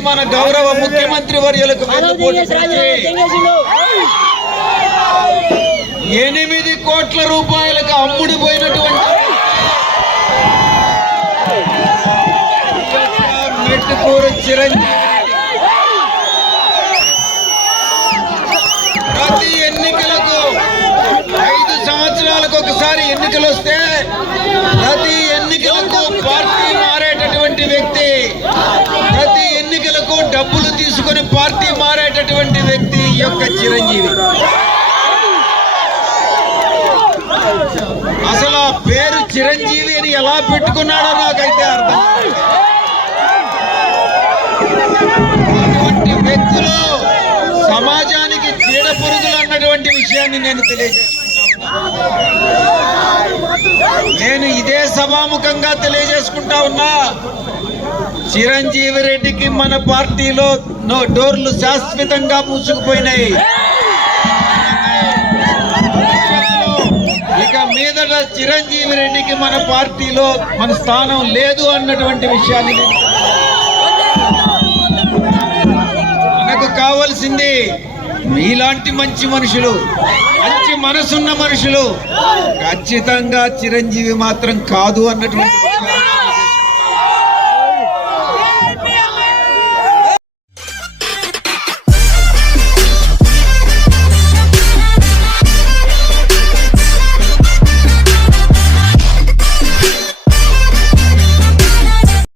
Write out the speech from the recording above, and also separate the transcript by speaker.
Speaker 1: మన గౌరవ ముఖ్యమంత్రి వర్యులకు వెన్నుపోటు పొడిచి ఎనిమిది కోట్ల రూపాయలకు అమ్ముడుపోయినటువంటి మెట్టుకూరు చిరంజీవి. ప్రతి ఎన్నికలకు ఐదు సంవత్సరాలకు ఒకసారి ఎన్నికలు వస్తే ప్రతి పార్టీ మారేటటువంటి వ్యక్తి ఈ యొక్క చిరంజీవి. అసలు ఆ పేరు చిరంజీవి అని ఎలా పెట్టుకున్నాడో నాకైతే అర్థం అటువంటి వ్యక్తులు సమాజానికి చీడ పురుగులు అన్నటువంటి విషయాన్ని నేను తెలియజేసుకుంటా నేను ఇదే సభాముఖంగా తెలియజేసుకుంటా ఉన్నా. చిరంజీవి రెడ్డికి మన పార్టీలో నో డోర్లు శాశ్వతంగా మూసుకుపోయినాయి. ఇక మీదట చిరంజీవి రెడ్డికి మన పార్టీలో మన స్థానం లేదు అన్నటువంటి విషయాన్ని మనకు కావాల్సింది మీలాంటి మంచి మనుషులు మంచి మనసున్న మనుషులు ఖచ్చితంగా చిరంజీవి మాత్రం కాదు అన్నటువంటి